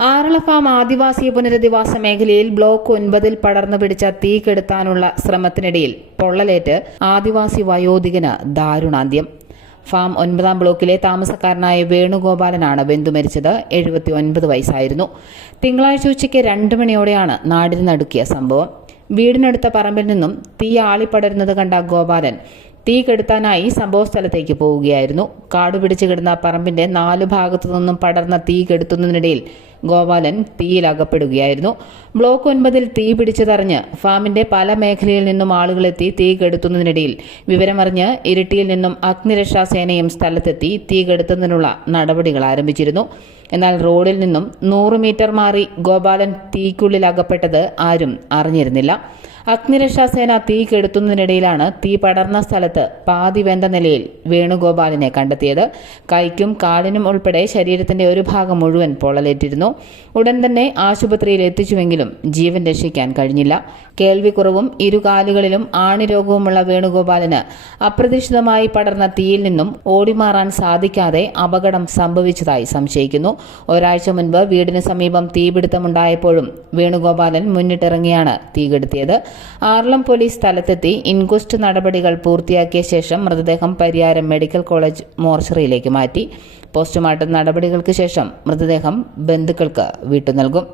ആറള farm ആദിവാസി പുനരധിവാസ മേഖലയിൽ block ഒൻപതിൽ പടർന്നു പിടിച്ച തീ കെടുത്താനുള്ള ശ്രമത്തിനിടയിൽ പൊള്ളലേറ്റ് ആദിവാസി വയോധികന് ദാരുണാന്ത്യം. ഫാം ഒൻപതാം ബ്ലോക്കിലെ താമസക്കാരനായ വേണുഗോപാലനാണ് ബന്ധു മരിച്ചത്. എഴുപത്തി ഒൻപത് വയസ്സായിരുന്നു. തിങ്കളാഴ്ച ഉച്ചയ്ക്ക് രണ്ട് മണിയോടെയാണ് നാടിന് നടുക്കിയ സംഭവം. വീടിനടുത്ത പറമ്പിൽ നിന്നും തീ ആളിപ്പടരുന്നത് കണ്ട ഗോപാലൻ തീ കെടുത്താനായി സംഭവസ്ഥലത്തേക്ക് പോവുകയായിരുന്നു. കാടുപിടിച്ച് കിടന്ന പറമ്പിന്റെ നാലു ഭാഗത്തു നിന്നും പടർന്ന തീ കെടുത്തുന്നതിനിടയിൽ ഗോപാലൻ തീയിൽ അകപ്പെടുകയായിരുന്നു. ബ്ലോക്ക് ഒൻപതിൽ തീ പിടിച്ചതറിഞ്ഞ് ഫാമിന്റെ പല മേഖലയിൽ നിന്നും ആളുകളെത്തി തീ കെടുത്തുന്നതിനിടയിൽ വിവരമറിഞ്ഞ് ഇരിട്ടിയിൽ നിന്നും അഗ്നിരക്ഷാ സേനയും സ്ഥലത്തെത്തി തീ കെടുത്തുന്നതിനുള്ള നടപടികൾ ആരംഭിച്ചിരുന്നു. എന്നാൽ റോഡിൽ നിന്നും നൂറ് മീറ്റർ മാറി ഗോപാലൻ തീക്കുള്ളിൽ അകപ്പെട്ടത് ആരും അറിഞ്ഞിരുന്നില്ല. അഗ്നിരക്ഷാ സേന തീ കെടുത്തുന്നതിനിടയിലാണ് തീ പടർന്ന സ്ഥലത്ത് പാതി വെന്ത നിലയിൽ വേണുഗോപാലിനെ കണ്ടെത്തിയത്. കൈക്കും കാലിനും ഉൾപ്പെടെ ശരീരത്തിന്റെ ഒരു ഭാഗം മുഴുവൻ പൊള്ളലേറ്റിരുന്നു. ഉടൻ തന്നെ ആശുപത്രിയിൽ എത്തിച്ചുവെങ്കിലും ജീവൻ രക്ഷിക്കാൻ കഴിഞ്ഞില്ല. കേൾവിക്കുറവും ഇരുകാലുകളിലും ആണിരോഗവുമുള്ള വേണുഗോപാലിന് അപ്രതീക്ഷിതമായി പടർന്ന തീയിൽ നിന്നും ഓടിമാറാൻ സാധിക്കാതെ അപകടം സംഭവിച്ചതായി സംശയിക്കുന്നു. ഒരാഴ്ച മുൻപ് വീടിന് സമീപം തീപിടുത്തമുണ്ടായപ്പോഴും വേണുഗോപാലൻ മുന്നിട്ടിറങ്ങിയാണ് തീകെടുത്തിയത്. ആർളം പോലീസ് സ്ഥലത്തെത്തി ഇൻക്വസ്റ്റ് നടപടികൾ പൂർത്തിയാക്കിയ ശേഷം മൃതദേഹം പരിയാരം മെഡിക്കൽ കോളേജ് മോർച്ചറിയിലേക്ക് മാറ്റി. പോസ്റ്റ്മോർട്ടം നടപടികൾക്ക് ശേഷം മൃതദേഹം ബന്ധുക്കൾക്ക് വീട്ടു നൽകും